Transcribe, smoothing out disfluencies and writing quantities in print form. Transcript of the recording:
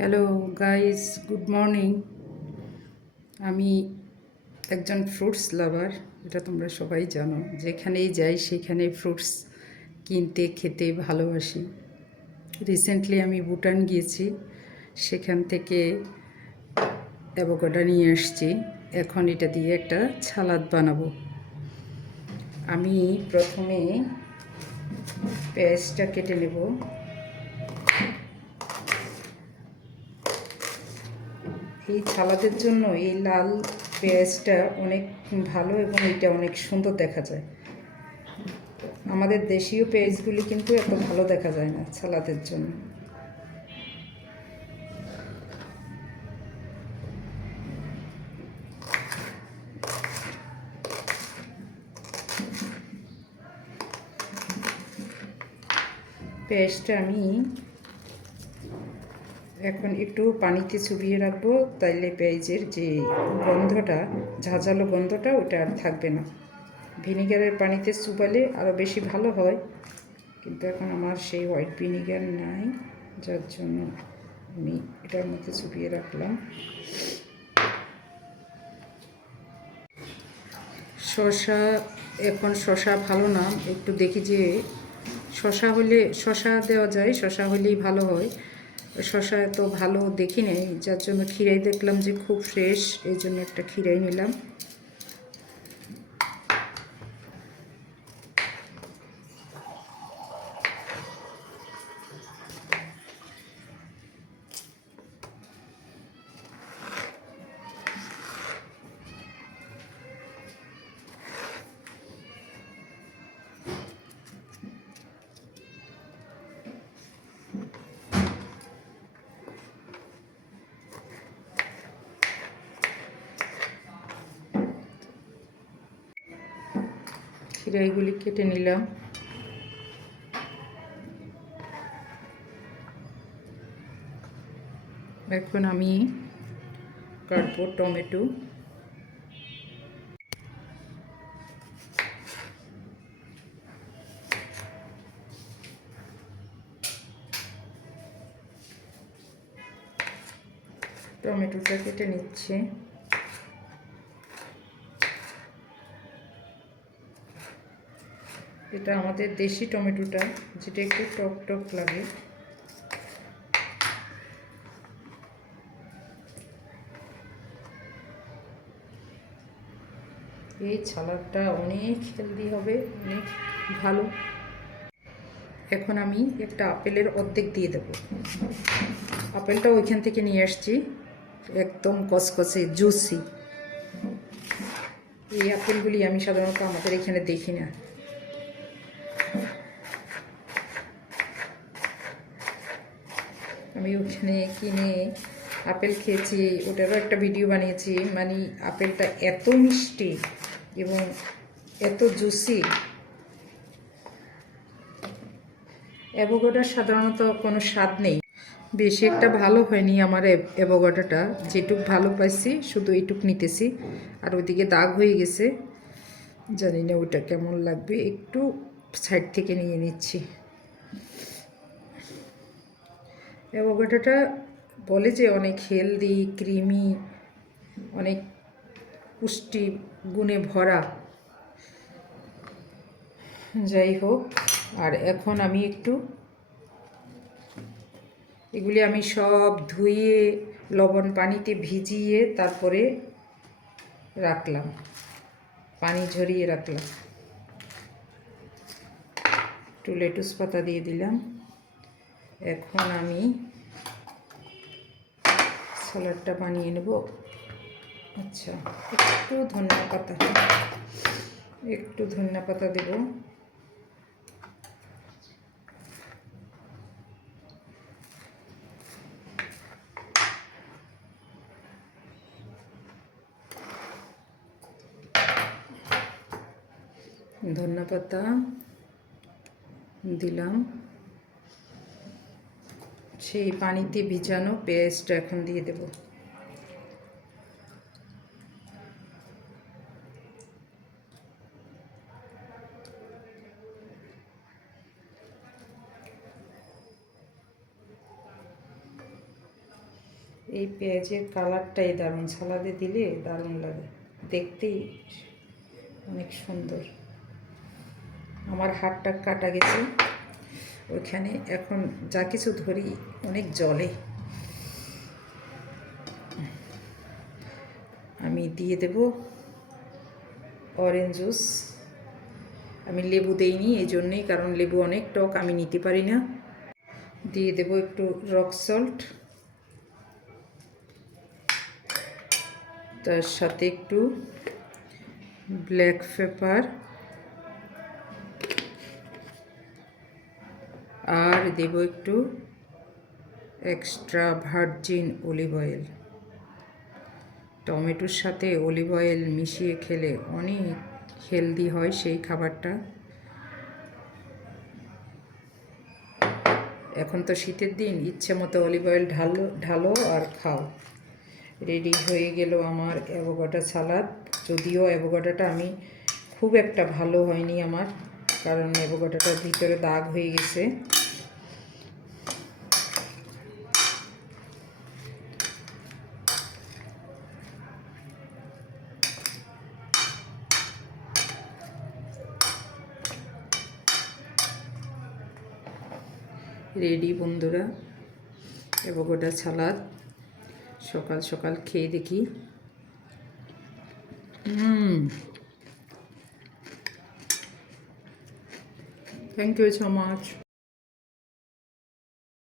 Hello guys, good morning. আমি একজন fruits লাভার, এটা তোমরা সবাই জানো। যেখানেই যাই সেখানে ফ্রুটস কিনতে খেতে ভালোবাসি। রিসেন্টলি আমি ভুটান গিয়েছি, সেখান থেকে অ্যাভোকাডো নিয়ে আসছি। এখন এটা দিয়ে একটা সালাদ বানাবো। আমি প্রথমে পেঁয়াজটা কেটে নেব। এই সালাদের জন্য এই লাল পেঁয়াজটা অনেক ভালো এবং এটা অনেক সুন্দর দেখা যায়। আমাদের দেশীয় পেঁয়াজগুলি কিন্তু এত ভালো দেখা যায় না সালাদের জন্য। পেঁয়াজটা আমি এখন একটু পানিতে চুবিয়ে রাখবো, তাইলে পেঁয়াজের যে গন্ধটা, ঝাঁঝালো গন্ধটা, ওটা আর থাকবে না। ভিনিগারের পানিতে চুবালে আরও বেশি ভালো হয়, কিন্তু এখন আমার সেই হোয়াইট ভিনিগার নাই, যার জন্য আমি এটার মধ্যে চুবিয়ে রাখলাম। শসা, এখন শসা ভালো না, একটু দেখি যে শসা হলে শসা দেওয়া যায়, শসা হলেই ভালো হয়। শসা এত ভালো দেখি নেই, যার জন্য খিরাই দেখলাম যে খুব ফ্রেশ, এই জন্য একটা খিরাই নিলাম। খিরাইগুলি কেটে নিলাম। এখন আমি কাটবো টমেটো। টমেটোটা কেটে নিচ্ছে। এটা আমাদের দেশি টমেটোটা, যেটা একটু টক টক লাগে। এই সালাদটা অনেক হেলদি হবে, অনেক ভালো। এখন আমি একটা আপেলের অর্ধেক দিয়ে দেবো। আপেলটা ওইখান থেকে নিয়ে আসছি, একদম কচকচে জুসি। এই আপেলগুলি আমি সাধারণত আমাদের এখানে দেখি না। আমি ওখানে কিনে আপেল খেয়েছি, ওটারও একটা ভিডিও বানিয়েছি। মানে আপেলটা এত মিষ্টি এবং এত জুসি। অ্যাভোকাডোর সাধারণত কোনো স্বাদ নেই, বেশি একটা ভালো হয়নি আমার অ্যাভোকাডোটা। যেটুক ভালো পাইছি শুধু এইটুক নিতেছি, আর ওইদিকে দাগ হয়ে গেছে, জানি না ওইটা কেমন লাগবে, একটু সাইড থেকে নিয়ে নিচ্ছি। অ্যাভোকাডোটা বলে যে অনেক হেলদি, ক্রিমি, অনেক পুষ্টি গুণে ভরা। যাই হোক, আর এখন আমি একটু এগুলি আমি সব ধুয়ে লবণ পানিতে ভিজিয়ে তারপরে রাখলাম, পানি ঝরিয়ে রাখলাম। একটু লেটুস পাতা দিয়ে দিলাম। এখন আমি স্যালাডটা বানিয়ে নেব। আচ্ছা, একটু ধনিয়া পাতা দেব। ধনিয়া পাতা দিলাম। সেই পানিতে ভিজানো পেস্টটা এখন দিয়ে দেব। এই পেঁয়াজের কালারটাই দারুণ, সালাদে দিলে দারুণ লাগে, দেখতেই অনেক সুন্দর। আমার হাতটা কাটা গেছে ওইখানে, এখন যা কিছু ধরি অনেক জলে। আমি দিয়ে দেব অরেঞ্জ জুস। আমি লেবু দেইনি এই জন্যেই, কারণ লেবু অনেক টক, আমি নিতে পারি না। দিয়ে দেব একটু রক সল্ট, তার সাথে একটু ব্ল্যাক পেপার, আর দেব একটু এক্সট্রা ভার্জিন অলিভ অয়েল। টমেটোর সাথে অলিভ অয়েল মিশিয়ে খেলে অনেক হেলদি হয় সেই খাবারটা। এখন তো শীতের দিন, ইচ্ছে মতো অলিভ অয়েল ঢালো আর খাও। রেডি হয়ে গেল আমার অ্যাভোকাডো সালাদ। যদিও অ্যাভোকাডোটা আমি খুব একটা ভালো হয়নি আমার, কারণ অ্যাভোকাডোটার ভিতরে দাগ হয়ে গেছে। রেডি বন্ধুরা, অ্যাভোকাডো সালাদ। সকাল সকাল খেয়ে দেখি। Thank you so much.